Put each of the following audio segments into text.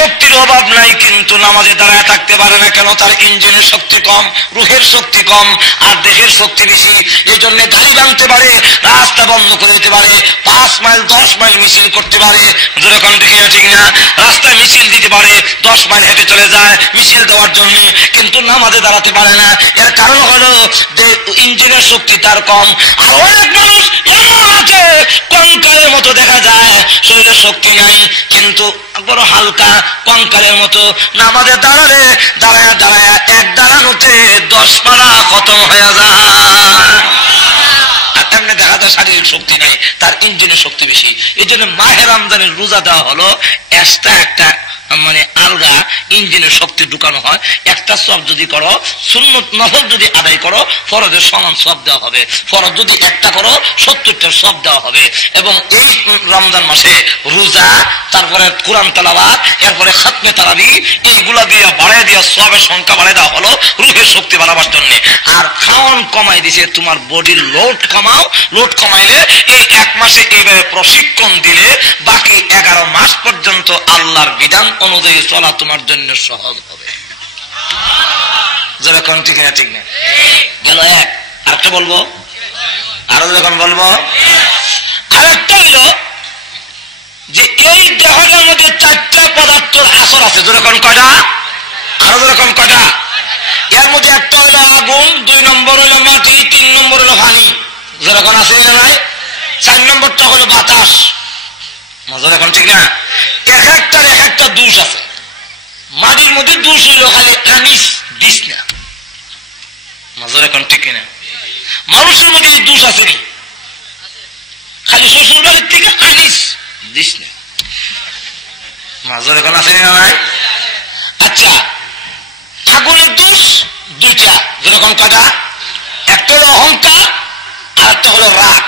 শক্তির অভাব নাই, কিন্তু নামাজে দাঁড়ায় থাকতে পারে না। কেন? তার ইঞ্জিনের শক্তি কম, রুহের শক্তি কম, আর দেহের শক্তি বেশি। এই জন্য গাড়ি ভাঙতে পারে, রাস্তা বন্ধ করে দিতে পারে, 5 মাইল 10 মাইল মিছিল করতে পারে। যেরকম ঠিক না ঠিক না? রাস্তায় মিছিল দিতে পারে, 10 মাইল হেঁটে চলে যায় মিছিল দেওয়ার জন্য, কিন্তু নামাজে দাঁড়াতে পারে না। এর কারণ হলো যে ইঞ্জিনের শক্তি তার কম। আর অনেক মানুষ এমন আছে কঙ্কালের মতো দেখা যায়, শরীরে শক্তি নাই, কিন্তু বড় হালকা কঙ্কালের মতো। নামাজে দাঁড়ালে দাঁড়ায় দাঁড়ায় এক দাঁড়ানোতে 10 পারা খতম হয়ে যায়। এমনি দেখা যায় শারীরিক শক্তি নাই, তার ইঞ্জিনের শক্তি বেশি। এই জন্য মাহে রমজানের রোজা দেওয়া হলো এক্সট্রা একটা মানে আলগা ইঞ্জিনের শক্তি ঢুকানো হয়। একটা সব যদি করো, সুন্নত নফল যদি আদায় করো, ফরজের সমান সব দেওয়া হবে। ফরজ যদি একটা করো, 70টার সব দেওয়া হবে। এবং এই রমজান মাসে রোজা, তারপরে কোরআন তেলাওয়াত, এরপরে খাতমে তারাবি, এইগুলা দিয়ে বাড়াই দিয়ে সবের সংখ্যা বাড়াই দেওয়া হলো রুহের শক্তি বাড়াবার জন্য। আর খাওয়ান কমাই দিছে, তোমার বডির লোড কমাও। লোড কমাইলে এই 1 মাসে এইভাবে প্রশিক্ষণ দিলে বাকি 11 মাস পর্যন্ত আল্লাহর বিধান অনুযায়ী চলা তোমার জন্য সহজ হবে। যেরকম ঠিক না ঠিক না? গেল এক। আরেকটা বলবো, আরো যখন বলবো, আরেকটা হইল যে এই দেহটার মধ্যে 4টা পদার্থের আসর আছে। যেরকম কয়টা? আরো যেরকম কয়টা? এর মধ্যে একটা হইল আগুন, 2 নম্বর হইল মাটি, 3 নম্বর হইল পানি। যেরকম আছে না নাই? 4 নম্বরটা হলো বাতাস। মজা এখন ঠিক না? এক একটা দোষ আছে। মাটির মধ্যে দোষ হইল খালি আনিস দিস না। মজা এখন ঠিক না? মানুষের মধ্যে এই দোষ আছে নি, খালি শ্বশুর বাড়ির থেকে আনিস দিস না। মজা এখন আছে না নাই? আচ্ছা, আগুনের দোষ 2টা। যেরকম কটা? একটা হলো অহংকার, আর একটা হলো রাগ।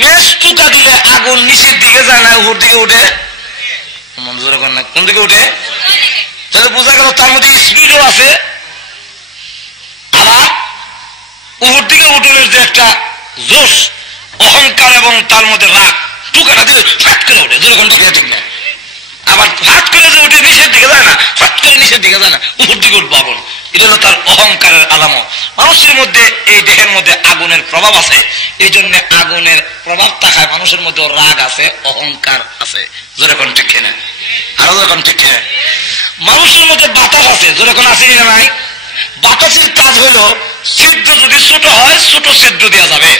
মেষ টুকা দিলে আগুন নিচের দিকে যায় না, উপর দিকে উঠে? কোন দিকে উঠে? তাহলে বোঝা গেল তার মধ্যে স্পিডও আছে, আবার উপর দিকে উঠনের যে একটা জোশ, অহংকার এবং তার মধ্যে রাগ, টুকাটা দিলে ফাট করে ওঠে। যেরকম ঠিক ঠিক না? আবার ফাট করে যে উঠে নিচের দিকে যায় না, ফাট করে নিচের দিকে যায় না, উপর দিকে উঠবো আগুন। এটা হলো তার অহংকারের আলামত। মানুষের মধ্যে, এই দেহের মধ্যে আগুনের প্রভাব আছে। এই জন্য আগুনের প্রভাব থাকায় মানুষের মধ্যে রাগ আছে, অহংকার আছে। যেরকম ঠিক না? আরো যখন ঠিক না? মানুষের মধ্যে বাতাস আছে। যেরকম আছে না নাই? বাতাসের কাজ হলো, ছিদ্র যদি ছোট হয়, ছোট ছিদ্র দেওয়া যাবে।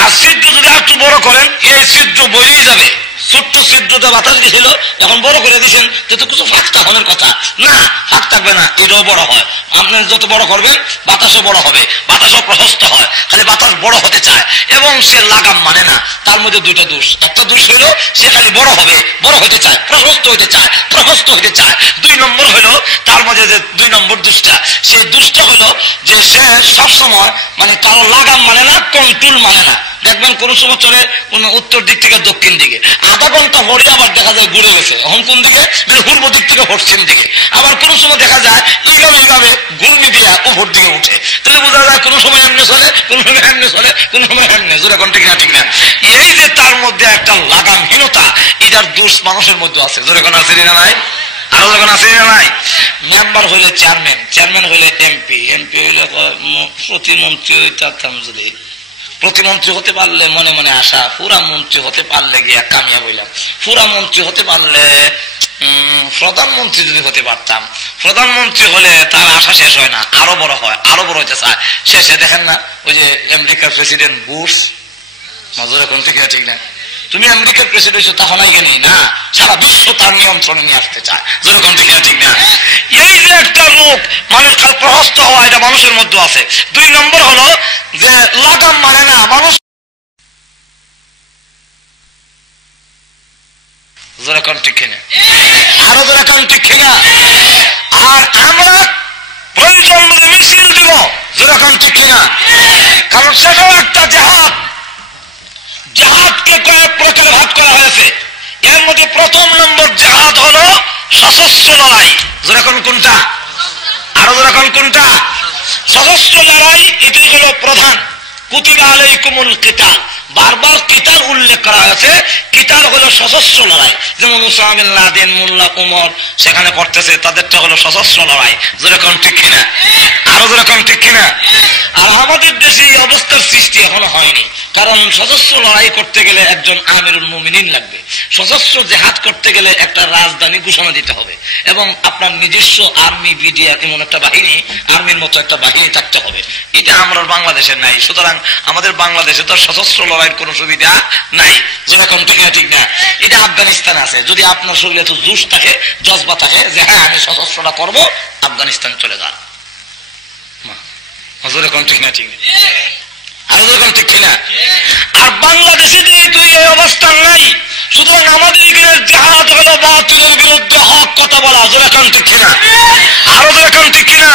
আর ছিদ্র যদি একটু বড় করেন, এই ছিদ্র বইলেই যাবে। ছোট্ট ছিদ্রটা বাতাস গেছিল, এখন বড় করে দিচ্ছেন, তো কিছু ফাঁক থাকানোর কথা না, ফাঁক থাকবে না, এটাও বড় হয়। আপনি যত বড় করবেন বাতাসও বড় হবে, বাতাসও প্রশস্ত হয়। খালি বাতাস বড় হতে চায় এবং সে লাগাম মানে না। তার মধ্যে 2টা দোষ। একটা দোষ হইল সে খালি বড় হবে, বড় হতে চায়, প্রশস্ত হতে চায়, প্রশস্ত হতে চায়। 2 নম্বর হইল তার মধ্যে যে 2 নম্বর দোষটা, সেই দোষটা হইল যে সে সবসময় মানে কারো লাগাম মানে না, কন্ট্রোল মানে না। দেখবেন কোন সময় চলে কোন উত্তর দিক থেকে দক্ষিণ দিকে, আধা ঘন্টা পরে আবার দেখা যায় ঘুরে গেছে, এখন কোন দিকে? পূর্ব দিক থেকে পশ্চিম দিকে। আবার কোন সময় দেখা যায় এইভাবে ঘূর্ণি দিয়ে উপর দিকে উঠে। তাহলে বোঝা যায় কোন সময় এমনি চলে, কোন সময় এমনি চলে, কোন সময় এমনি। যেরকম ঠিক না ঠিক না? এই যে তার মধ্যে একটা লাগামহীনতা, এটার দোষ মানুষের মধ্যে আছে। যেরকম আছে না নাই? আরো যখন আছে না নাই? মেম্বার হইলে চেয়ারম্যান, চেয়ারম্যান হইলে এমপি, এমপি হইলে প্রতিমন্ত্রী হইতাম। যদি প্রতিমন্ত্রী হতে পারলে মনে মনে আশা, পুরা মন্ত্রী হতে পারলে গিয়া কামিয়া বললাম। পুরা মন্ত্রী হতে পারলে, প্রধানমন্ত্রী যদি হতে পারতাম, প্রধানমন্ত্রী হলে তার আশা শেষ হয় না, আরো বড় হয়, আরো বড় হইতে চায়। শেষে দেখেন না ওই যে আমেরিকার প্রেসিডেন্ট বুশ, নজর এখন থেকে ঠিক না? তুমি আমেরিকার প্রেসিডেন্ট হচ্ছে তখন নেই না, সারা বিশ্ব তার নিয়ন্ত্রণে নিয়ে আসতে চায়। যেরকম ঠিক না ঠিক না? এই যে একটা রোগ মানুষ প্রহস্ত হওয়া, এটা মানুষের মধ্যে আছে। 2 নম্বর হলো যে লাগাম মানে না, মানুষ যেরকম ঠিক না? আরো যেরকম ঠিক না? আর আমরা প্রয়োজন বলে মিছিল দিব। যেরকম ঠিক না? কারণ সেটাও একটা জেহাদ। জেহাদকে কয়েক প্রকার ভাগ করা হয়েছে। এর মধ্যে প্রথম নম্বর জেহাদ হলো সশস্ত্র লড়াই। যেরকম কোনটা? আরো যেরকম কোনটা? সশস্ত্র লড়াই, এটাই হলো প্রধান। কুতিবা আলাইকুমুল কিতাল, বারবার কিতাল উল্লেখ করা হয়েছে। কিতাল হলো সশস্ত্র লড়াই, যেমন উসামা বিন লাদেন, মোল্লা উমর সেখানে করতেছে, তাদেরটা হলো সশস্ত্র লড়াই। যেরকম ঠিক কিনা? আরো যেরকম ঠিক কিনা? আর আমাদের দেশে এই অবস্থার সৃষ্টি এখনো হয়নি, কারণ সশস্ত্র লড়াই করতে গেলে একজন আমিরুল মুমিনিন লাগবে, সশস্ত্র জেহাদ করতে গেলে একটা রাজধানী ঘোষণা দিতে হবে, এবং আপনার নিজস্ব আর্মি বিডিআর এমন একটা বাহিনী, আর্মির মতো একটা বাহিনী থাকতে হবে। এটা আমরা বাংলাদেশের নাই, সুতরাং আমাদের বাংলাদেশে তো সশস্ত্র লড়াইয়ের কোনো সুবিধা নাই। যেরকম ঠিক না? ঠিক না? এটা আফগানিস্তান আছে। যদি আপনার শরীরে তো জোশ থাকে, জজবা থাকে যে হ্যাঁ আমি সশস্ত্রটা করবো, আফগানিস্তান চলে যান। যেরকম ঠিক না? ঠিক না? আর যেরকম ঠিক কিনা? আর বাংলাদেশে যেহেতু এই অবস্থান নাই, সুতরাং আমাদের এখানে জেহাদ হলো বাতিলের বিরুদ্ধে হক কথা বলা। যেরকম ঠিক কিনা? আরো যেরকম ঠিক কিনা?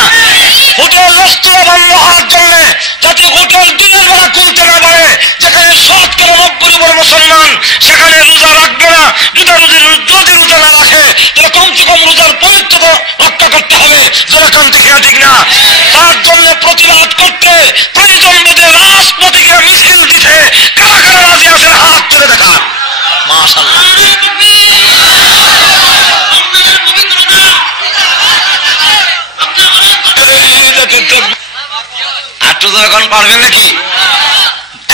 হোটেল রেস্তোরাঁ বন্ধ হওয়ার জন্য, যাতে হোটেল দিনের বেলা খুলতে না পারে, যেখানে 90% মুসলমান সেখানে রোজা রাখবে না। যদি রোজা না রাখে তাহলে কমসে কম রোজার পবিত্রতা রক্ষা করতে হবে। যেরকম ঠিক না? ঠিক না? তার জন্য প্রতিবাদ করতে প্রয়োজন বোধে রাজপথে গিয়ে মিছিল দিতে কারা কারা রাজি আছেন হাত তুলে দেখান। মাশাআল্লাহ। একটু যখন পারবেন নাকি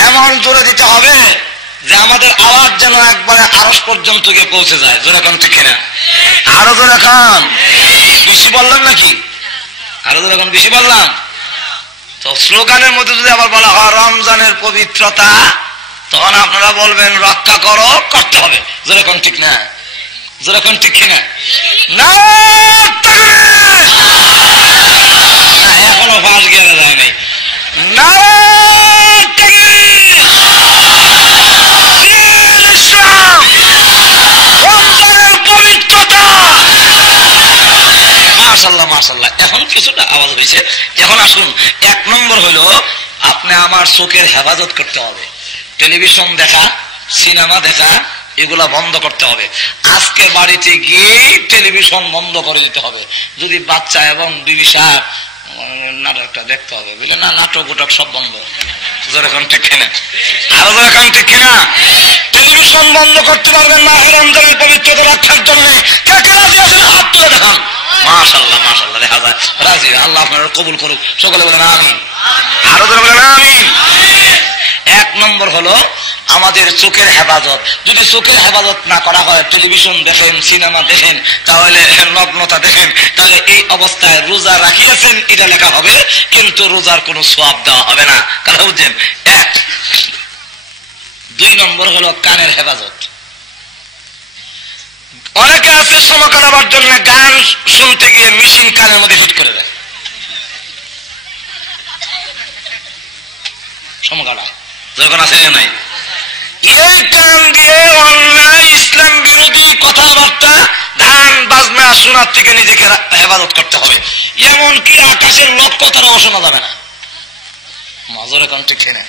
এমন জোরে দিতে হবে যে আমাদের আওয়াজ যেন একবারে আরশ পর্যন্ত গিয়ে পৌঁছে যায়। যেরকম ঠিক কিনা? আরো যেরকম বেশি বললাম নাকি? আরো যেরকম বেশি বললাম তো স্লোগানের মধ্যে যদি আবার বলা হয় রমজানের পবিত্রতা, তখন আপনারা বলবেন রক্ষা করো, করতে হবে। যেরকম ঠিক না? যেরকম ঠিক কিনা? না এখনো ফাঁস গেলে যায় নাই। না মাশাআল্লাহ মাশাআল্লাহ। এখন কিছুটা আওয়াজ হয়েছে। এখন আসুন, 1 নম্বর হলো আপনি আমার চোখের হেফাজত করতে হবে। টেলিভিশন দেখা, সিনেমা দেখা এগুলা বন্ধ করতে হবে। আজকে বাড়িতে গিয়ে টেলিভিশন বন্ধ করে দিতে হবে। যদি বাচ্চা এবং বিবি সাহেব নাটকটা দেখতে হবে বুঝলে না, নাটক উটক সব বন্ধ। যেরকম ঠিক কিনা? আরো যেরকম ঠিক কিনা? টেলিভিশন বন্ধ করতে পারবেন না রমজানের পবিত্রতা রক্ষার জন্য। কে কে রাজি আছেন হাত তুলে দেখান। মাশাআল্লাহ মাশাআল্লাহ, দেখা যায় রাজি। আল্লাহ আপনারা কবুল করুক। সকলে বলেন আমিন। আরো ধরে বলেন আমিন। 1 নম্বর হলো আমাদের চোখের হেফাজত। যদি চোখের হেফাজত না করা হয়, টেলিভিশন দেখেন, সিনেমা দেখেন, তাহলে নগ্নতা দেখেন, তাহলে এই অবস্থায় রোজা রাখিয়েছেন এটা লেখা হবে, কিন্তু রোজার কোনো সওয়াব দেওয়া হবে না। কথা বুঝছেন? 1। 2 নম্বর হলো কানের হেফাজত। অনেকে আছে সমকানাবার জন্য গান শুনতে গিয়ে মেশিন কানের মধ্যে ফিট করে দেয়। সমকানা যখন আছে নাই, এই কান দিয়ে অন্যায় ইসলাম বিরোধী কথাবার্তা গান বাজনা শোনার থেকে নিজেকে হেফাজত করতে হবে। এমনকি আকাশের লক্ষ্য তারাও শোনা যাবে না। মাজরে কান ঠিক না?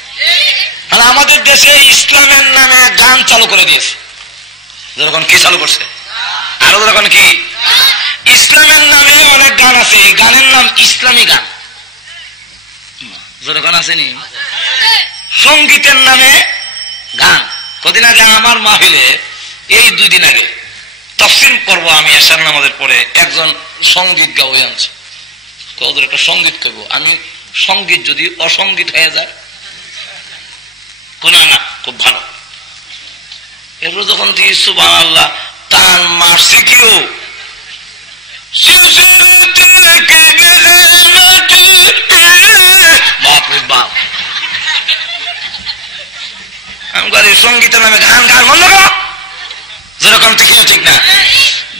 আর আমাদের দেশে ইসলামের নামে গান চালু করে দিয়েছে। যেরকম কি চালু করছে? আরো যেরকম কি? ইসলামের নামে অনেক গান আছে, এই গানের নাম ইসলামী গান। যেরকম আসেনি সঙ্গীতের নামে গান। কদিন আগে আমার মাহফিলে, এই 2 দিন আগে তাফসীর করবো আমি এশার নামাজের পরে, একজন সঙ্গীত গাওয়াই আনছে। কতদূর একটা সঙ্গীত করবো আমি, সঙ্গীত যদি অসঙ্গীত হয়ে যায় কোন না, খুব ভালো। এরপর যখন থেকে সুবহানাল্লাহ টান মারছে কেউ, বাপরে বাপ। আমি বলি সঙ্গীতের নামে গান গান বন্ধ করো। যেরকম ঠিক ঠিক না?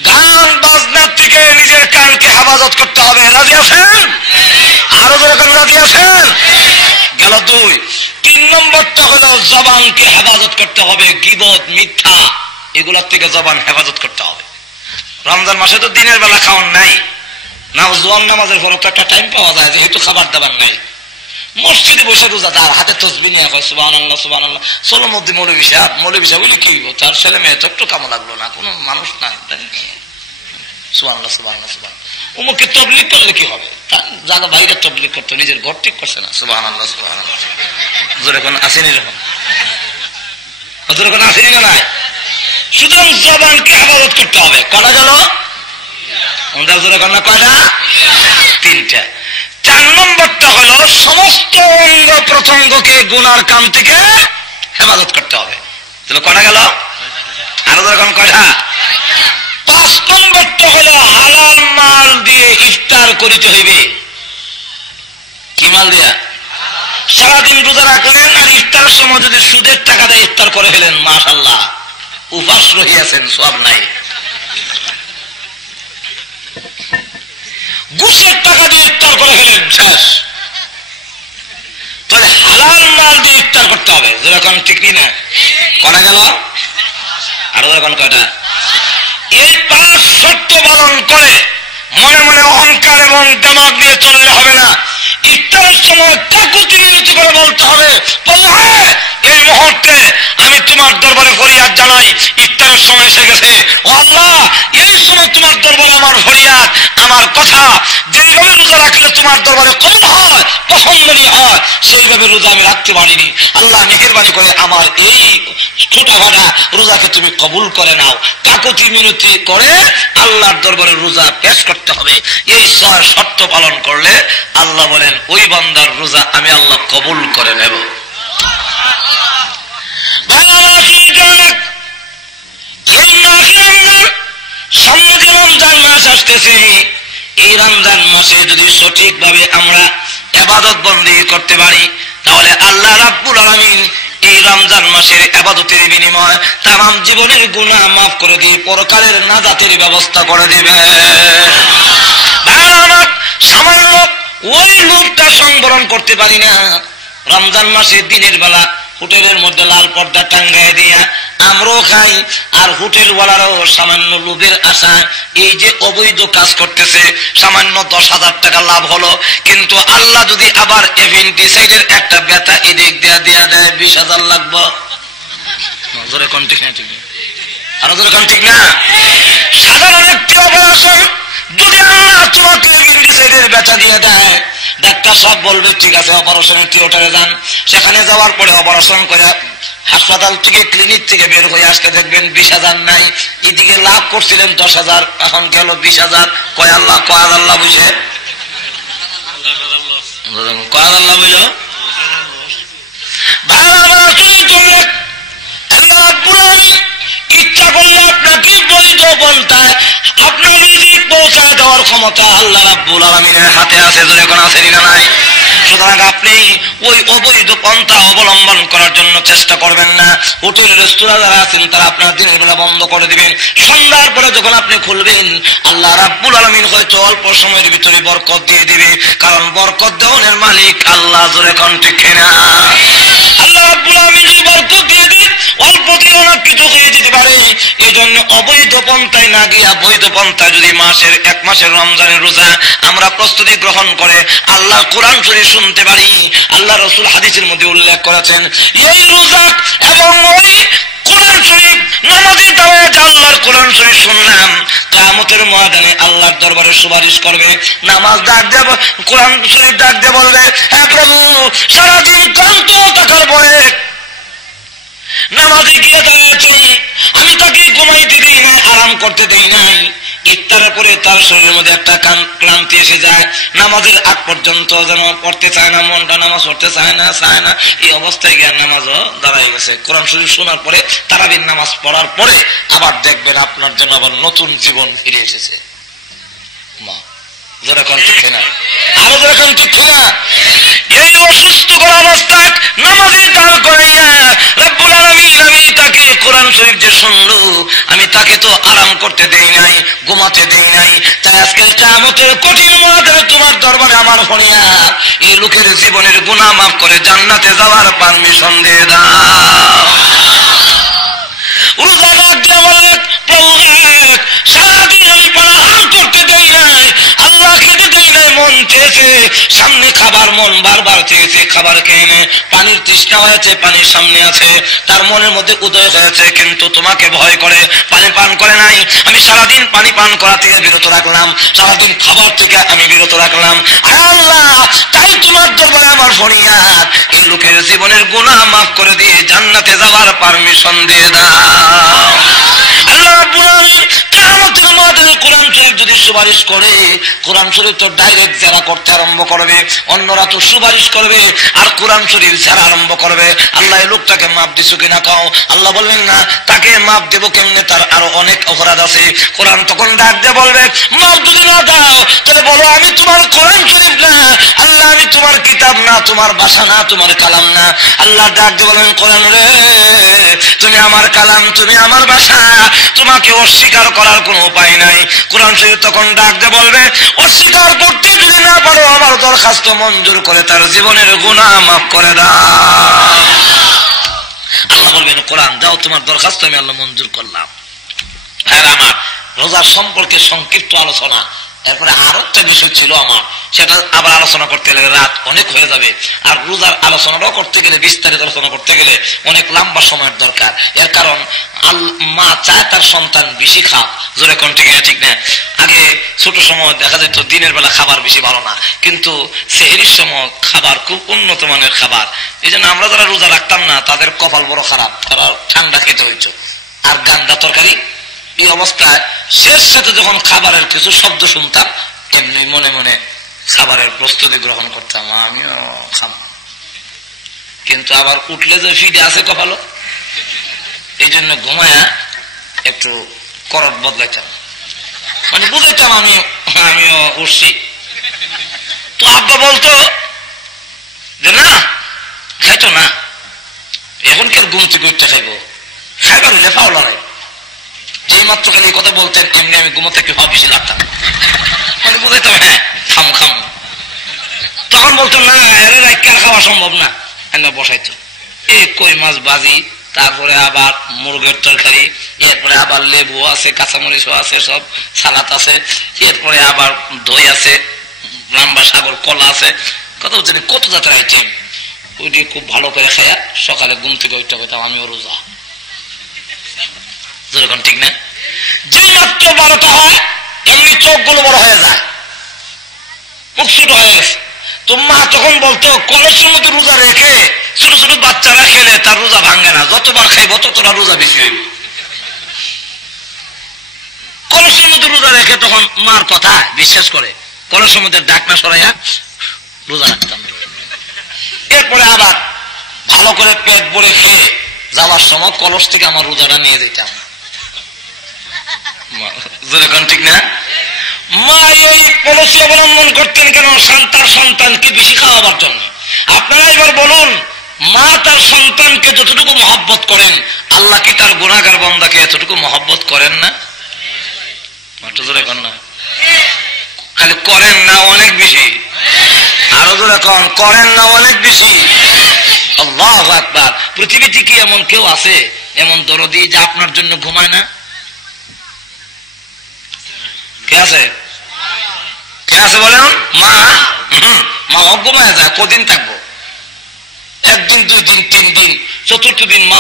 গান বাজনার থেকে নিজের কানকে হেফাজত করতে হবে। রাজি আছেন? আরো যেরকম রাজি আছেন? গেল 2। 3 নম্বরটা হলো জবানকে হেফাজত করতে হবে। গীবত, মিথ্যা এগুলোর থেকে জবান হেফাজত করতে হবে। রমজান মাসে তো দিনের বেলা খাওয়ান নাই, না জোয়ান নামাজের পর তো একটা টাইম পাওয়া যায়, যেহেতু খাবার দাবার নাই। মসজিদে বসে রোজাদার হাতে তসবিহ নিয়ে কয় সুবহানাল্লাহ সুবহানাল্লাহ। চলো মধ্যে মৌলভী সাহেব বলি কি তার ছেলে মেয়ে তো একটু কামো লাগলো না, কোনো মানুষ নাই, সুবহানাল্লাহ সুবহানাল্লাহ সুবহানাল্লাহ। উমুককে তাবলীগ করলে কি হবে? যারা বাইরে তাবলীগ করতো, নিজের ঘর ঠিক করছে না। সুবহানাল্লাহ সুবহানাল্লাহ। যেরকম আসেনি এরকম ওদের কোনো আসেনি না নাই? সুতরাং জবানকে হেফাজত করতে হবে। কটা গেল? কয়টা? তিনটা। 4 নম্বরটা হলো সমস্ত অঙ্গ প্রত্যঙ্গকে গুনার কাম থেকে হেফাজত করতে হবে। তাহলে কটা গেল? আরো যখন কয়টা? 5 নম্বরটা হলো হালাল মাল দিয়ে ইফতার করিতে হইবে। কি মাল দিয়া? সারাদিন রোজা রাখলেন আর ইফতারের সময় যদি সুদের টাকা দিয়ে ইফতার করে ফেলেন, মাশাআল্লাহ উপাস রহিয়াছেন, সব নাই। ঘুষের টাকা দিয়ে ইফতার করে ফেলেন, শেষ। তাহলে হালাল মাল দিয়ে ইফতার করতে হবে। যেরকম ঠিক না? কটা গেল? আরো যখন কয়টা? এই 5 শর্ত পালন করে মনে মনে অহংকার এবং দিমাগ দিয়ে চললে হবে না। ইফতারের সময় কাকুতি মিনতি করে বলতে হবে, এই মুহূর্তে আমি তোমার দরবারে ফরিয়াদ জানাই, ইফতারের সময় এসে গেছে। ও আল্লাহ, এই সময় তোমার দরবারে আমার ফরিয়াদ, আমার কথা যেইভাবে রোজা রাখলে তোমার দরবারে কবুল হয়, পছন্দনীয় হয়, সেইভাবে রোজা আমি রাখতে পারিনি। আল্লাহ মেহেরবানি করে আমার এই ছোটখাটা রোজাকে তুমি কবুল করে নাও। কাকুতি মিনতি করে আল্লাহর দরবারে রোজা পেশ করতে হবে। এই 6 শর্ত পালন করলে আল্লাহ বলেন ওই বান্দার রোজা আমি আল্লাহ কবুল করে নেব। সামনে যে রমজান মাস আসতেছে, এই রমজান মাসে যদি সঠিকভাবে আমরা ইবাদত বন্দী করতে পারি, তাহলে আল্লাহ রাব্বুল আলামিন এই রমজান মাসের ইবাদতের বিনিময় তামাম জীবনের গুনাহ মাফ করে দিয়ে পরকালের নাজাতের ব্যবস্থা করে দিবে। সামান্য ওই লোকটা সংবরণ করতে পারি না, রমজান মাসে দিনের বেলা হোটেলের মধ্যে লাল পর্দা টাঙ্গায় দিয়া আমরাও খাই, আর হোটেলওয়ালারাও সামান্য লোভের আশায় এই যে অবৈধ কাজ করতেছে, সামান্য 10,000 টাকা লাভ হলো, কিন্তু আল্লাহ যদি আবার এভেন্টিসাইডের একটা ব্যথা এদিক দিয়া দিয়া দেয় 20,000 লাগবো। জোরে কোন ঠিক না? ঠিক না? আরো জোরে কোন ঠিক না? সাধারণ একটি অপারেশন যদি আল্লাহ তোমাকে এভেন্টিসাইডের ব্যথা দিয়ে দেয়, ডাক্তার সব বলবে ঠিক আছে অপারেশনের থিয়েটারে যান, সেখানে যাওয়ার পরে অপারেশন করে হাসপাতাল থেকে ক্লিনিক থেকে বের হয়ে আসতে দেখবেন 20,000 নাই। এদিকে লাভ করছিলেন 10,000, এখন গেল 20,000। কয় আল্লাহ বুঝে, কয় আল্লাহ বুঝল। ইচ্ছা করলে আপনাকে বৈধ পন্থায় আপনার রিজিক পৌঁছায় দেওয়ার ক্ষমতা আল্লাহ রাব্বুল আলামিনের হাতে আছে। যদি কোন আছে না নাই? সুতরাং আপনি ওই অবৈধ পন্থা অবলম্বন করার জন্য চেষ্টা করবেন না। হোটেল রেস্তোরাঁ যারা আছেন তারা আপনার দিনের বেলা বন্ধ করে দিবেন। সন্ধ্যার পরে যখন আপনি খুলবেন, আল্লাহ রাব্বুল আলামিন হয়তো অল্প সময়ের ভিতরে বরকত দিয়ে দিবে, কারণ বরকত দেওয়ার মালিক আল্লাহ। জোরে কোন ঠিক না? আল্লাহ রাব্বুল আলামিন যদি বরকত দিয়ে দেন, অল্প দিয়ে অনেক কিছু হয়ে যেতে পারে। এই জন্য অবৈধ পন্থায় না গিয়া বৈধ পন্থায় যদি এক মাসের রমজানের রোজা আমরা প্রস্তুতি গ্রহণ করে আল্লাহ কোরআন শরীফ শুনতে পারি। আল্লাহ রাসূল হাদিসের মধ্যে উল্লেখ করেছেন, এই রোজা এবং ওই কোরআন শরীফ নামাজে দাঁড়িয়ে আল্লাহর কোরআন শরীফ শুনলাম, কিয়ামতের ময়দানে আল্লাহর দরবারে সুপারিশ করবে। নামাজ ডাক দেব, কোরআন শরীফ ডাক দিয়ে বলবে, হ্যাঁ প্রভু, সারাদিন ক্লান্ত থাকার পরে নামাজে গিয়ে দাঁড়িয়েছি, আমি তাকে ঘুমাইতে দিই নাই, আরাম করতে দিই নাই। ইফতারের পরে তার শরীরের মধ্যে একটা ক্লান্তি এসে যায়, নামাজের আগ পর্যন্ত যেন পড়তে চায় না, মনটা নামাজ পড়তে চায় না। এই অবস্থায় গিয়ে নামাজও দাঁড়ায় গেছে। কোরআন শরীফ শোনার পরে, তারাবির নামাজ পড়ার পরে আবার দেখবেন আপনার জন্য আবার নতুন জীবন ফিরে এসেছে। মা যেরকম ঠিক না? আরো যেরকম ঠিক না? এই অসুস্থ করা অবস্থায় নামাজে দাঁড় করাইয়া রব্বুল আলামিন আমি তাকে কোরআন শরীফ যে শুনলো, আমি তাকে তো আরাম করতে দেই নাই, ঘুমাতে দেই নাই। তাই আজকে কিয়ামতের কঠিন ময়দানে তোমার দরবারে আমার ফরিয়াদ, এই লোকের জীবনের গুনাহ মাফ করে জান্নাতে যাওয়ার পারমিশন দিয়ে দাও। রোজা রাখতে বলে, প্রভু সারাদিন আমি পানাহার করতে দেই নাই, আল্লাহ খেতে দেয় নাই, মন চেয়েছে, সামনে খাবার, মন বারবার চেয়েছে, খাবার খেয়ে নে, পানির তৃষ্ণা হয়েছে, পানির সামনে আছে, তার মনের মধ্যে উদয় হয়েছে, কিন্তু তোমাকে ভয় করে পানি পান করে নাই। আমি সারাদিন পানি পান করা থেকে বিরত রাখলাম, সারাদিন খাবার থেকে আমি বিরত রাখলাম। আল্লাহ, তাই তোমার দরবারে আমার ফরিয়াদ, এই লোকের জীবনের গুনাহ মাফ করে দিয়ে জান্নাতে যাওয়ার পারমিশন দিয়ে দাও। আল্লাহ রাব্বুল আলামিন কিয়ামতের ময়দানে কোরআন শরীফ যদি সুপারিশ করে, কোরআন শরীফ তো ডাইরেক্ট যারা করতে আরম্ভ করবে, অন্যরা তো সুপারিশ করবে, আর কোরআন শরীফ যারা আরম্ভ করবে, আল্লাহ এই লোকটাকে মাপ দিছো কিনা কাও। আল্লাহ বললেন না, তাকে মাপ দেবো কেমনে, তার আরো অনেক অপরাধ আছে। কোরআন তখন ডাক দিয়ে বলবে, মাপ যদি না দাও তাহলে বলো আমি তোমার কোরআন শরীফ না, আল্লাহ আমি তোমার কিতাব না, তোমার ভাষা না, তোমার কালাম না। আল্লাহ ডাক দিয়ে বলবেন, কোরআন রে তুমি আমার কালাম, তুমি আমার ভাষা, তোমাকে অস্বীকার করার কোনো উপায় নাই। কোরআন শরীফ তখন ডাক দিয়ে বলবে, অস্বীকার করতে যদি না পারো আমার দরখাস্ত মঞ্জুর করে তার জীবনের গুনাহ মাফ করে দাও। আল্লাহ বলবেন, কোরআন যাও, তোমার দরখাস্ত আমি আল্লাহ মঞ্জুর করলাম। হ্যাঁ, আমার রোজার সম্পর্কে সংক্ষিপ্ত আলোচনা। এরপরে আরো একটা বিষয় ছিল আমার, সেটা আবার আলোচনা করতে গেলে রাত অনেক হয়ে যাবে, আর রোজার আলোচনাটাও করতে গেলে, বিস্তারিত আলোচনা করতে গেলে অনেক লম্বা সময়ের দরকার। এর কারণ মা চায় তার সন্তান বেশি খাক, জোরে কোন ঠিক না। আগে ছোট সময় দেখা যেত দিনের বেলা খাবার বেশি ভালো না, কিন্তু সেহরির সময় খাবার খুব উন্নত মানের খাবার। এই জন্য আমরা যারা রোজা রাখতাম না তাদের কপাল বড় খারাপ, তারা ঠান্ডা খেতে হইতো আর গান্দা তরকারি। এই অবস্থায় শেষ সাথে যখন খাবারের কিছু শব্দ শুনতাম, এমনি মনে মনে খাবারের প্রস্তুতি গ্রহণ করতাম, আমিও খাম। কিন্তু আবার উঠলে যে ফিডে আছে কপালো, এই জন্য ঘুমায়া একটু করট বদলাইতাম, মানে বুঝাইতাম আমিও উঠছি। তো আব্বা বলতো যে না খাইতো না, এখন কে ঘুম থেকে উঠতে খাইবো, খাইবার হইলে পাওলা নাই। যেই মাত্র খালি কথা বলতেন এমনি আমি ঘুমোতে একটু ভাব বেশি লাগতাম, মানে বুঝাইতাম হ্যাঁ খাম খাম। তখন বলতো না, এর রাইকার খাওয়া সম্ভব না, আমি বসাইতো এই কই মাছ বাজি, তারপরে আবার মুরগের তরকারি, এরপরে আবার লেবু আছে, কাঁচামরিচও আছে, সব সালাদ আছে, এরপরে আবার দই আছে, লম্বা সাগর কলা আছে, কত জানি কত জাতের আইটেম। ওই দিয়ে খুব ভালো করে খাইয়া সকালে ঘুম থেকে ওইটা হইতাম আমিও রোজা। যেরকম ঠিক না, যে মাত্র 12টা হয় এমনি চোখগুলো বড় হয়ে যায়, মুখ ছোট হয়ে গেছে। তো মা তখন বলতো, কলসের মধ্যে রোজা রেখে ছোট ছোট বাচ্চারা খেলে তার রোজা ভাঙে না, যতবার খাইব ততটা রোজা বেশি হইব। কলসের মধ্যে রোজা রেখে তখন মার কথা বিশ্বাস করে কলসের মধ্যে ডাকনা সরাইয়া রোজা রাখতাম। এরপরে আবার ভালো করে পেট ভরে খেয়ে যাওয়ার সময় কলস থেকে আমার রোজাটা নিয়ে যেতাম। ঠিক না, মা এই পলিসি অবলম্বন করতেন কেন? তার সন্তানকে বেশি খাওয়াবার জন্য। আপনারা এবার বলুন, মা তার সন্তানকে যতটুকু মহব্বত করেন, আল্লাহ কি তার গুনাহগার বান্দাকে এতটুকু মহব্বত করেন না? না খালি করেন না, অনেক বেশি। আরো জোরে করেন না, অনেক বেশি। আল্লাহু আকবার। পৃথিবীতে কি এমন কেউ আছে এমন দরদি যে আপনার জন্য ঘুমায় না? কে আছে? কে আছে বলেন? মা মা ঘুমায় যায়, কদিন থাকবো? একদিন, 2 দিন, 3 দিন, 4th দিন মা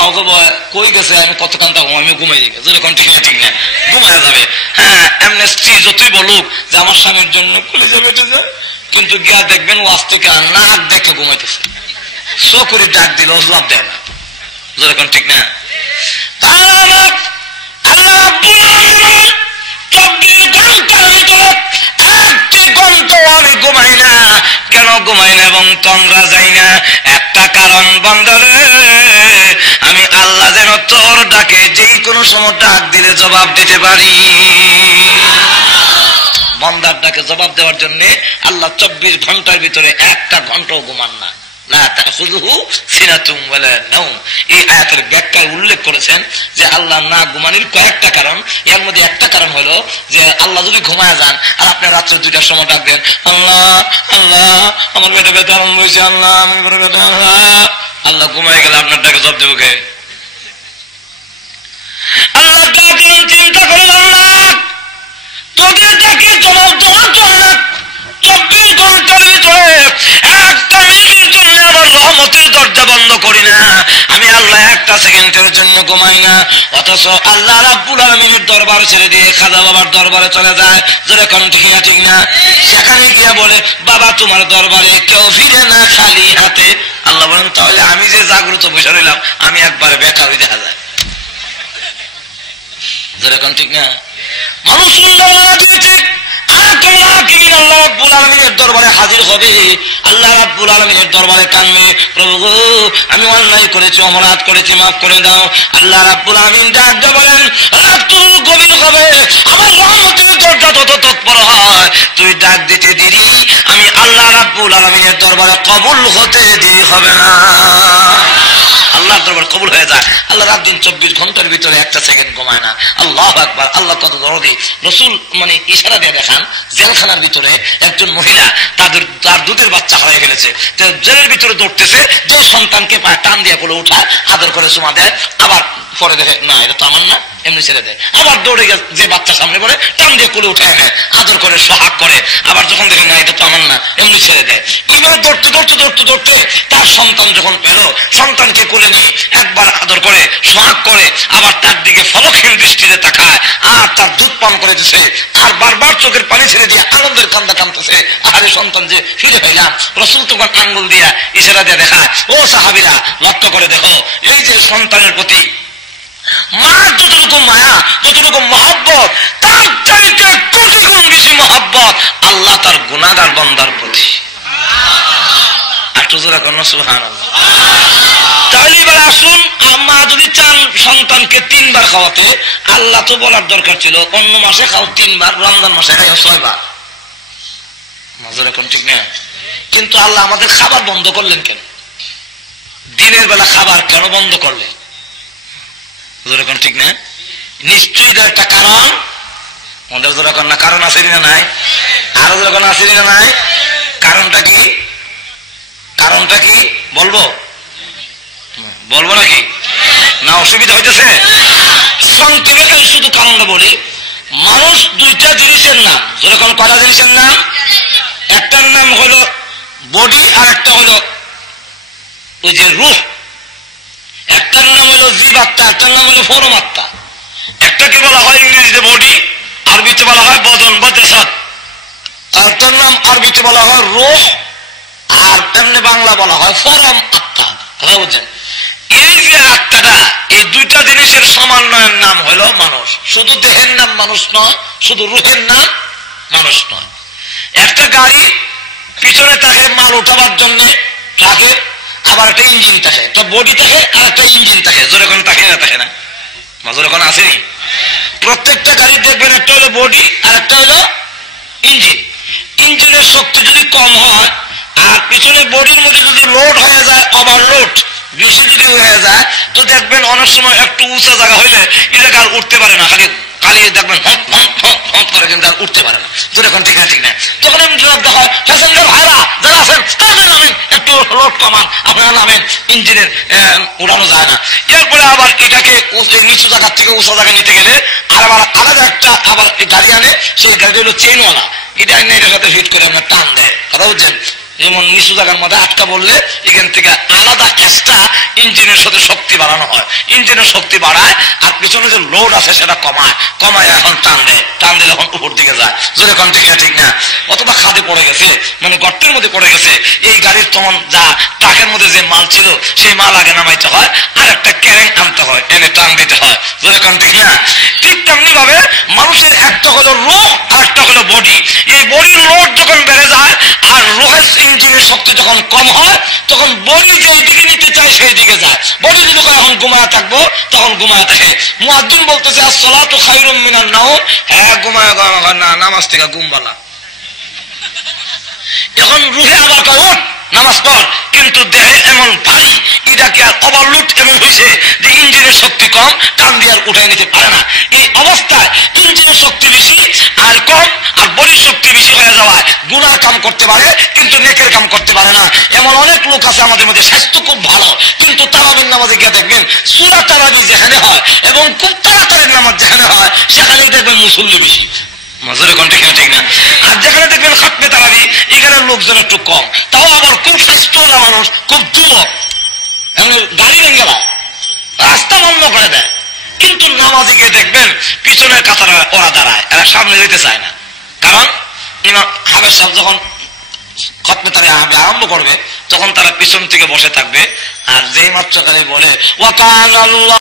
কই গেছে, আমি কতক্ষণ থাকবো, আমি ঘুমাই যাবে, যেরকম ঠিক না ঠিক না ঘুমায় যাবে। হ্যাঁ, এমনি স্ত্রী যতই বলুক যে আমার স্বামীর জন্য কলিজা বেঁচে যায়, কিন্তু গিয়া দেখবেন ওয়াজ থেকে নাক দেখে ঘুমাইতেছে, চোখে ডাক দিল জবাব দেয় না, যেরকম ঠিক না। আল্লাহ 24 ঘন্টার ভিতরে 1টি ঘন্টা আমি ঘুমাই না। কেন ঘুমাই না এবং তোমরা যাই না? একটা কারণ, বান্দারে আমি আল্লাহ যেন তোর ডাকে যেই কোনো সময় ডাক দিলে জবাব দিতে পারি। বান্দার ডাকে জবাব দেওয়ার জন্য আল্লাহ 24 ঘন্টার ভিতরে 1টা ঘন্টাও ঘুমান না। এই আয়াতের ব্যাখ্যায় উল্লেখ করেছেন যে আল্লাহ না ঘুমানির কয়েকটা কারণ। এর মধ্যে একটা কারণ হলো যে আল্লাহ যদি ঘুমায় যান আর আপনি রাত্রে 2টার সময় ডাক দেন, আল্লাহ আল্লাহ আমার পেটে ব্যথা আরম্ভ হয়েছে, আল্লাহ আমি আল্লাহ ঘুমায় গেলে আপনার ডাকে জবাব দেবো কে? আল্লাহ ডাকলেন, চিন্তা করেন আল্লাহ তোদের ডাকে জবাব দেওয়ার জন্য 24 ঘন্টার ভিতরে একটা মিনিটের জন্য আমার রহমতের দরজা বন্ধ করি না, আমি আল্লাহ একটা সেকেন্ডের জন্য ঘুমাই না। অথচ আল্লাহ রাব্বুল আলামিনের দরবার ছেড়ে দিয়ে খাজা বাবার দরবারে চলে যায়, যেটা কোন ঠিক না ঠিক না? সেখানে গিয়ে বলে বাবা তোমার দরবারে কেউ ফিরে না খালি হাতে। আল্লাহ বলেন তাহলে আমি যে জাগ্রত বসে রইলাম আমি একবারে বেকার হয়ে দেখা যায়, যেটা কোন ঠিক না? মানুষ দরবারে হাজির হবে, আল্লাহ রাব্বুল আলামিনের দরবারে কানবে, প্রভু গো আমি অন্যায় করেছি, অপরাধ করেছি, মাফ করে দাও। আল্লাহ রাব্বুল আলামিন ডাক দিয়ে বলেন রাত তো গভীর হবে, আমার রহমতের দরজা তত তৎপর হয়, তুই ডাক দিতে দেরি, আমি আল্লাহ রাব্বুল আলামিনের দরবারে কবুল হতে দেরি হবে না। আল্লাহর দরবার কবুল হয়ে যায়। আল্লাহ রাত দিন 24 ঘন্টার ভিতরে একটা সেকেন্ড ঘুমায় না। আল্লাহু আকবার। আল্লাহ কত দরদি। রাসূল মানে ইশারা দিয়ে দেখান, জেলখানার ভিতরে একজন মহিলা তার দুধের বাচ্চা হারিয়ে ফেলেছে, জেলের ভিতরে দৌড়তেছে, যে সন্তানকে পায় টান দিয়ে কোলে উঠায়, আদর করে চুমা দেয়, আবার পরে দেখে না এটা তো আমার না, এমনি ছেড়ে দেয়, আবার দৌড়ে গিয়ে যে বাচ্চা সামনে পড়ে টান দিয়ে কোলে উঠায় নেয়, আদর করে সোহাগ করে, আবার যখন দেখে না এটা তো আমার না, এমনি ছেড়ে দেয়। এবার দৌড়তে দৌড়তে দৌড়তে দৌড়তে তার সন্তান যখন পেল, সন্তানকে কোলে নিয়ে একবার আদর করে সোহাগ করে, আবার তার দিকে ফলকহীন দৃষ্টিতে তাকায়, আর তার দুধ পান করে দিছে, আর বারবার চোখের পানি ছেড়ে দিয়ে আনন্দের কান্দা কাঁদতেছে, আরে সন্তান যে ফিরে পেলাম। রাসূল তখন আঙ্গুল দিয়া ইশারা দিয়ে দেখায়, ও সাহাবীরা লক্ষ্য করে দেখো, এই যে সন্তানের প্রতি মার যতটুকু মায়া, যতটুকু মহব্বত, তার চাইতে কোটি গুণ বেশি মহব্বত আল্লাহ তার গুনাহগার বান্দার প্রতি। একটু জোরে করুন সুবহানাল্লাহ। তাহলে এবার আসুন, মা যদি চান সন্তানকে 3 বার খাওয়াতে, আল্লাহ তো বলার দরকার ছিল অন্য মাসে খাও 3 বার, রমজান মাসে খাও 6 বার। মজা এখন ঠিক না? কিন্তু আল্লাহ আমাদের খাবার বন্ধ করলেন কেন? দিনের বেলা খাবার কেন বন্ধ করলেন? যেরকম ঠিক না? নিশ্চয়ই একটা কারণ, আমাদের যেরকম না কারণ আছে না নাই? আরো যেরকম আছে না নাই? কারণটা কি? কারণটা কি বলবো? বলবো নাকি? না অসুবিধা হইতেছে? সংক্ষেপে শুধু কারণটা বলি। মানুষ 2টা জিনিসের নাম, যেরকম কটা জিনিসের নাম? একটার নাম হলো বডি, আর একটা হলো ওই যে রূহ। একটার নাম হলো জীব আত্মা, একটার নাম হলো পরমাত্মা। একটাকে বলা হয় ইংরেজিতে বডি, আরবিতে বলা হয় বদন বা জাসাদ। আরেকটার নাম আরবিতে বলা হয় রূহ, আর এমনি বাংলা বলা হয় পরম আত্মা। কথা বুঝছেন? এই যে আত্মাটা, এই 2টা জিনিসের সমন্বয়ের নাম হলো মানুষ। শুধু দেহের নাম মানুষ নয়, শুধু রূহের নাম মানুষ নয়। একটা গাড়ি পিছনে থাকে মাল উঠাবার জন্য, ট্রাকে আবার একটা ইঞ্জিন থাকে, একটা বডি থাকে আর একটা ইঞ্জিন থাকে। যেরকম থাকে না থাকে না? যেরকম আসেনি? প্রত্যেকটা গাড়ি দেখবেন একটা হলো বডি আর একটা হলো ইঞ্জিন। ইঞ্জিনের শক্তি যদি কম হয় আর পিছনে বডির মধ্যে যদি লোড হয়ে যায়, ওভারলোড বেশি যদি হয়ে যায়, তো দেখবেন অনেক সময় একটু উঁচা জায়গা হইলে এই জায়গা আর উঠতে পারে না, খালি খালি দেখবেন হপ করে, কিন্তু আর উঠতে পারে না। যেরকম ঠিক না ঠিক না? যখন এমনি জবাব হয়, প্যাসেঞ্জার ভাইরা যারা আছেন নামেন, একটু লোড কমান, আপনারা নামেন, ইঞ্জিনের উড়ানো যায় না। এরপরে আবার এটাকে নিচু জায়গার থেকে উঁচা জায়গায় নিতে গেলে আর আবার আলাদা একটা আবার গাড়ি আনে, সেই গাড়ি হলো চেইনওয়ালা, এটা এনে এটার সাথে ফিট করে আমরা টান দেয়। কথা বুঝছেন? যেমন নিচু জায়গার মধ্যে আটকা বললে এখান থেকে আলাদা এক্সট্রা ইঞ্জিনের সাথে শক্তি বাড়ানো হয়, ইঞ্জিনের শক্তি বাড়ায়, আর পিছনে যে লোড আছে সেটা কমায়, কমায় এখন টান দেয়, টান দিলে এখন উপর দিকে যায়। যেরকম ঠিক না ঠিক না? অথবা খাদে পড়ে গেছে, মানে গর্তের মধ্যে পড়ে গেছে, এই গাড়ির তখন যা ট্রাকের মধ্যে যে মাল ছিল সেই মাল আগে নামাইতে হয়, আর একটা ক্যারেং আনতে হয়, এনে টান দিতে হয়। যেরকম ঠিক না? ঠিক তেমনি ভাবে মানুষের একটা হলো রূহ আর একটা হলো বডি। এই বডির লোড যখন বেড়ে যায় আর রূহের ইঞ্জিনের শক্তি যখন কম হয়, তখন বডি যেই দিকে নিতে চায় সেই দিকে যায়। বডি যদি এখন ঘুমায় থাকবো, তখন ঘুমায় থাকে। মুয়াজ্জিন বলতেছে আসসালাতু খায়রুম মিনান নাওম, হ্যাঁ ঘুমায় না, নামাজ থেকে ঘুম বালা। এখন রুহে আবার কয় নামাজ পড়, কিন্তু দেহে এমন ভারী, এটাকে আর ওভারলোড এমন হয়েছে যে ইঞ্জিনের শক্তি কম, টান দিয়ে আর উঠে নিতে পারে না। এই অবস্থায় ইঞ্জিনের শক্তি বেশি আর কম, আর বডির শক্তি বেশি হয়ে যাওয়ায় গুনার কাম করতে পারে কিন্তু নেকের কাম করতে পারে না। এমন অনেক লোক আছে আমাদের মধ্যে, স্বাস্থ্য খুব ভালো, কিন্তু তারাবির নামাজে গিয়ে দেখবেন সূরা তারাবি যেখানে হয় এবং খুব তাড়াতাড়ি নামাজ যেখানে হয়, সেখানেই দেখবেন মুসল্লি বেশি। ঠিক না? আর আর যেখানে দেখবেন খাতমে তারাবি এখানে লোকজন একটু কম, তাও আবার খুব স্বাস্থ্যওয়ালা মানুষ, খুব যুবক, গাড়ি ভেঙে দেয়, রাস্তা বন্ধ করে দেয়। কিন্তু নামাজিকে দেখবেন পিছনের কাতারে ওরা দাঁড়ায়, এরা সামনে যেতে চায় না। কারণ ইমাম হাফেজ সাহেব যখন খতমে তারাবি আরম্ভ করবে তখন তারা পিছন থেকে বসে থাকবে, আর যেই মাত্র বলে ওয়াকানাল্লাহ,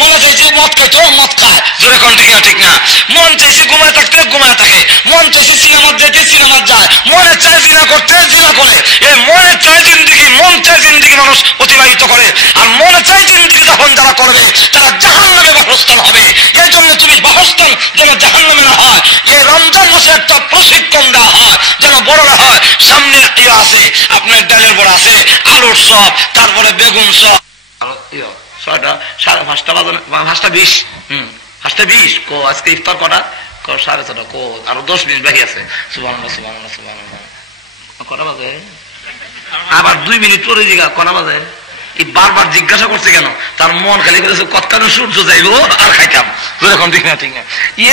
মনে চাইছে মদ খাইতো মদ খায়, জোরে কোন ঠিক না ঠিক না, মন চাইছে ঘুমায় থাকতে ঘুমায় থাকে, মন চাইছে সিনেমা যেতে সিনেমা যায়, মনে চায় জিনা করতে জিনা করে। এই মনে চায় জিন্দিগি, মন চায় জিন্দিগি মানুষ অতিবাহিত করে, আর মনে চায় জিন্দিগি যখন যারা করবে তারা জাহান্নামে বাসস্থান হবে। এই জন্য তুমি বাসস্থান যেন জাহান্নামে না হয়, এই রমজান মাসে একটা প্রশিক্ষণ দেওয়া হয় যেন বড়রা হয়। সামনে ইয়ে আছে আপনার ডালের বড়া আছে, আলুর চপ, তারপরে বেগুন চপ, ছয়টা 5:20 5:20 কো আজকে ইফতার কটা 6:30 কো আরো 10 মিনিট বাকি আছে। সুবহানাল্লাহ সুবহানাল্লাহ সুবহানাল্লাহ। কটা বাজে? আবার 2 মিনিট পরে জিজ্ঞাসা কটা বাজে। এই বারবার জিজ্ঞাসা করছে কেন? তার মন খালি করেছে কতক্ষণ সূর্য যাইবো আর খাইতাম, এরকম ঠিক না ঠিক না।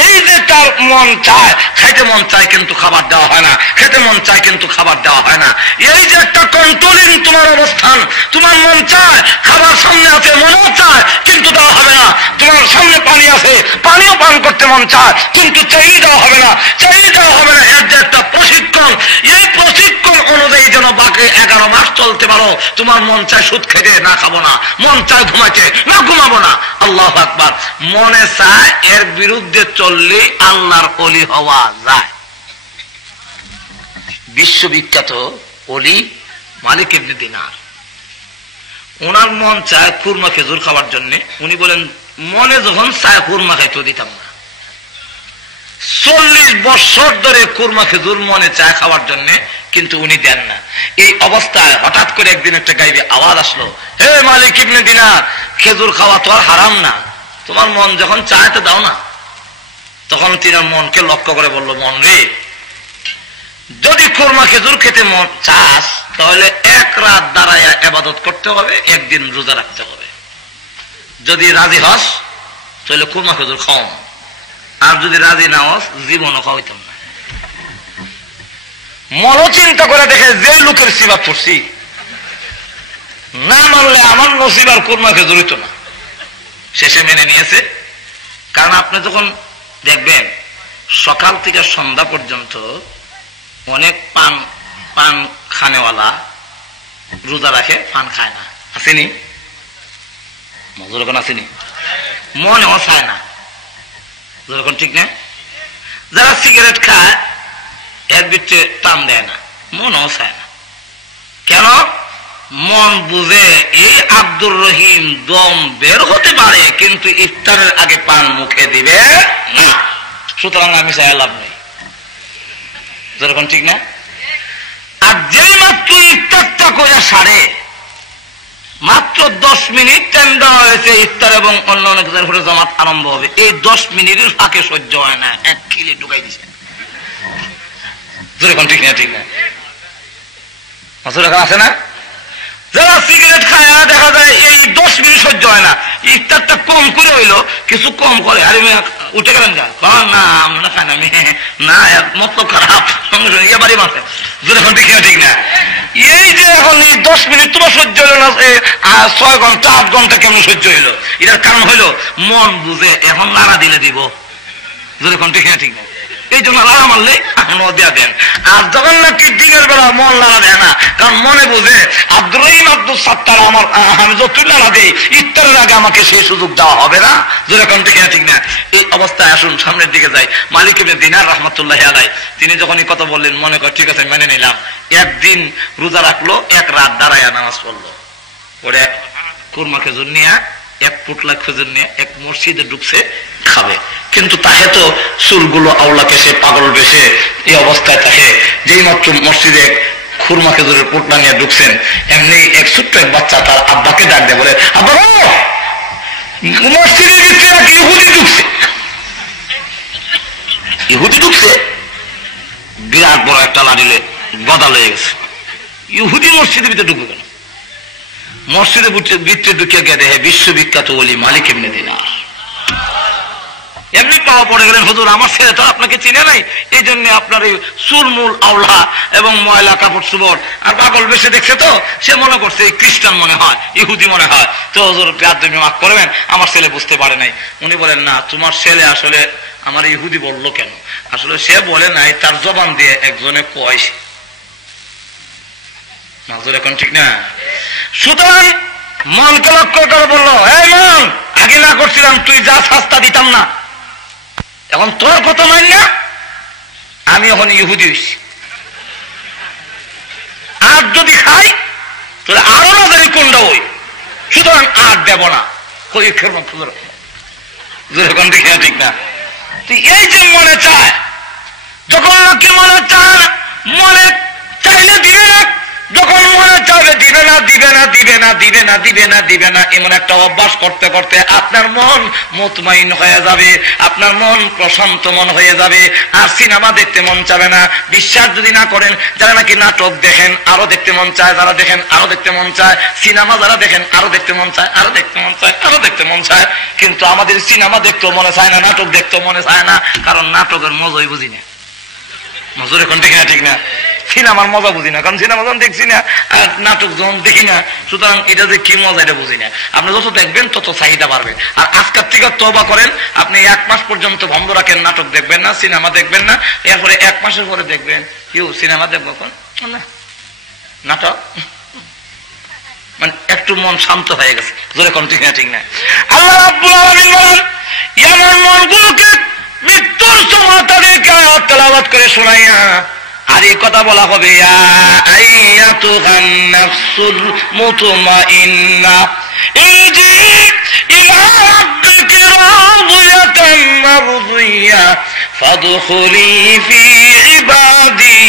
এই যে তার মন চায়, খাইতে মন চায় কিন্তু খাবার দেওয়া হয় না, খেতে মন চায় কিন্তু খাবার দেওয়া হয় না। এই যে একটা কন্ট্রোলিং তোমার অবস্থান, তোমার মন চায়, খাবার সামনে আছে, মনও চায় কিন্তু দেওয়া হবে না। তোমার সামনে পানি আছে, পানিও পান করতে মন চায় কিন্তু চাইলে দেওয়া হবে না, চাইলে দেওয়া হবে না। এর যে একটা প্রশিক্ষণ, এই প্রশিক্ষণ অনুযায়ী যেন বাকি 11 মাস চলতে পারো। তোমার মন চায় সুদ খেতে, না খাবো না, মন চায় ঘুমাইতে, না ঘুমাবো না। আল্লাহু আকবার। মনে চায় এর বিরুদ্ধে চললে আল্লাহর ওলি হওয়া যায়। বিশ্ববিখ্যাত ওলি মালিক ইবনে দিনার, ওনার মন চায় খুরমা খেজুর খাওয়ার জন্য, উনি বলেন মনে যখন চায় খুরমা খাইতে দিতাম না। 40 বছর ধরে খুরমা খেজুর মনে চায় খাওয়ার জন্য, কিন্তু উনি দেন না। এই অবস্থায় হঠাৎ করে একদিন একটা গাইবে আওয়াজ আসলো, হে মালিক ইবনে দিনার, খেজুর খাওয়া তো আর হারাম না, তোমার মন যখন চায় তো দাও না। তখন তিনি মনকে লক্ষ্য করে বলল, মন রে, যদি খুরমা খেজুর খেতে মন চাস তাহলে 1 রাত দাঁড়াইয়া ইবাদত করতে হবে, 1 দিন রোজা রাখতে হবে। যদি রাজি হস তাহলে খুরমা খেজুর খাও, আর যদি রাজি না হস জীবনও খাওয়াইতাম না। মনও চিন্তা করে দেখে যে লোকের সিবাত করছি, না মানলে আমার নসিব আর খুরমা খেজুর হইতো না। শেষে মেনে নিয়েছে। কারণ আপনি যখন দেখবেন সকাল থেকে সন্ধ্যা পর্যন্ত অনেক পান খানেওয়ালা রোজা রাখে, পান খায় না, আসেনি যখন আসেনি, মনেও চায় না, যখন ঠিক না। যারা সিগারেট খায় এর ভিতরে টান দেয় না, মনও চায় না। কেন? মন বুঝে এই আব্দুর রহিম দম বের হতে পারে কিন্তু ইফতারের আগে পান মুখে দিবে না, সুতরাং আমি চাই লাভ নেই, যেরকম ঠিক না। আর যেই মাত্র ইফতারটা করে সারে, মাত্র 10 মিনিট টাইম দেওয়া হয়েছে ইফতার এবং অন্য অনেক কিছুর জামাত আরম্ভ হবে, এই 10 মিনিটের ফাঁকে সহ্য হয় না, 1 কিলে ঢুকাই দিছে, যেরকম ঠিক না ঠিক না। আছে না যারা সিগারেট খায়, দেখা যায় এই 10 মিনিট সহ্য হয় না, ইফতারটা কম করে হইলো, কিছু কম করে, আরে উঠে গেলেন যা না আমরা খাই না, আমি না মতলব খারাপ বাড়ি মাসে, যেরকম ঠিক না ঠিক না। এই যে এখন এই 10 মিনিট তোমার সহ্য হইলো না, 6 ঘন্টা 8 ঘন্টা কেমন সহ্য হইলো? এটার কারণ হইলো মন বুঝে এখন নাড়া দিলে দিব, যেরকম ঠিক না ঠিক না। এই জন্য লাড়া মারলে দেয়া দেন। আর যখন নাকি দিনের বেলা মন লাড়া দেয় না, কারণ মনে বুঝে আব্দুর রহিম আব্দুল সাত্তার আমার, আমি যত লাড়া দিই ইফতারের আগে আমাকে সেই সুযোগ দেওয়া হবে না, যেরকম ঠিক না ঠিক না। এই অবস্থায় আসুন সামনের দিকে যাই। মালিক ইবনে দিনার রাহমাতুল্লাহি আলাইহি তিনি যখন এই কথা বললেন, মনে কর ঠিক আছে মেনে নিলাম। একদিন রোজা রাখলো, 1 রাত দাঁড়াইয়া নামাজ পড়লো, পরে খুরমা খেজুর নিয়ে 1 পুটলা খেজুর নিয়ে 1 মসজিদে ঢুকছে খাবে, কিন্তু তাকে তো চুলগুলো আওলাকে সে পাগল বেশে এই অবস্থায় থাকে। যেই মাত্র মসজিদে খুরমা খেজুরের পুটলা নিয়ে ঢুকছেন, এমনি এক ছোট্ট এক বাচ্চা তার আব্বাকে ডাক দেয়, বলে আব্বা মসজিদের ভিতরে এক ইহুদি ঢুকছে। ইহুদি ঢুকছে, বিরাট বড় একটা লাঠিলে গদা লেগে গেছে। ইহুদি মসজিদের ভিতরে ঢুকবে কেন? মসজিদের ভিতরে ঢুকে গিয়ে দেখে বিশ্ববিখ্যাত ওলি মালিক ইবনে দিনার। এমনি পাওয়া পড়ে গেলেন, হুজুর আমার ছেলে তো আপনাকে চিনে নাই, এই জন্য আপনার এই চুলমুল আওলা এবং ময়লা কাপড় চুপড় আর পাগল বেশি দেখছে, তো সে মনে করছে এই খ্রিস্টান মনে হয়, ইহুদি মনে হয়, তো হুজুর বেয়াদবি মাফ করবেন, আমার ছেলে বুঝতে পারে নাই। উনি বলেন, না তোমার ছেলে আসলে আমার ইহুদি বললো কেন, আসলে সে বলে নাই, তার জবান দিয়ে একজনে কয়। মাজুর এখন ঠিক না। সুতরাং মনকে লক্ষ্য করে বললো, এই মন, আগে না করছিলাম তুই যা শাস্তা দিতাম না, এখন তোর কথা মান না, আমি এখন ইহুদি হইছি, আর যদি খাই তাহলে আরো না জানি কোনটা ওই, সুতরাং আর দেব না। ঠিক না? এই যে মনে চায়, যখন লোকে মনে চায়, মনে চাইলে দিবে না, যখন মনে চাইলে দিবে না, দিবে না, দিবে না, দিবে না, দিবে না, দিবে না, এমন একটা অভ্যাস করতে করতে আপনার মন মুতমাইন হয়ে যাবে, আপনার মন প্রশান্ত মন হয়ে যাবে, আর সিনেমা দেখতে মন চাবে না। বিশ্বাস যদি না করেন, যারা নাকি নাটক দেখেন আরো দেখতে মন চায়, যারা দেখেন আরো দেখতে মন চায়, সিনেমা যারা দেখেন আরো দেখতে মন চায়, আরো দেখতে মন চায়, আরো দেখতে মন চায়, কিন্তু আমাদের সিনেমা দেখতেও মনে চায় না, নাটক দেখতেও মনে চায় না, কারণ নাটকের মজাই বুঝি না। মজুর এখন ঠিক না? ঠিক না? সিনেমার মজা বুঝি না, কারণ সিনেমা যখন দেখছি না আর নাটক যখন দেখি না, সুতরাং এটা যে কি মজা এটা বুঝি না। আপনি যত দেখবেন তত চাহিদা বাড়বে। আর আজকের থেকে তওবা করেন, আপনি 1 মাস পর্যন্ত বন্ধ রাখেন, নাটক দেখবেন না, সিনেমা দেখবেন না, এরপরে 1 মাসের পরে দেখবেন সিনেমা দেখবো, না নাটক, মানে একটু মন শান্ত হয়ে গেছে। জোরে কোন ঠিক না? ঠিক না? আল্লাহ রাব্বুল আলামিন বলেন, এমন মনগুলোকে মৃত্যুর সময় তাদেরকে তেলাওয়াত করে শোনাইয়া আর এই কথা বলা হবে, ইয়া আইয়াতুহান নাফসুল মুতমাইন্না ইরজি ইলা রাব্বিকি রাদিয়াতান মারদিয়া ফাদখুলি ফি ইবাদি।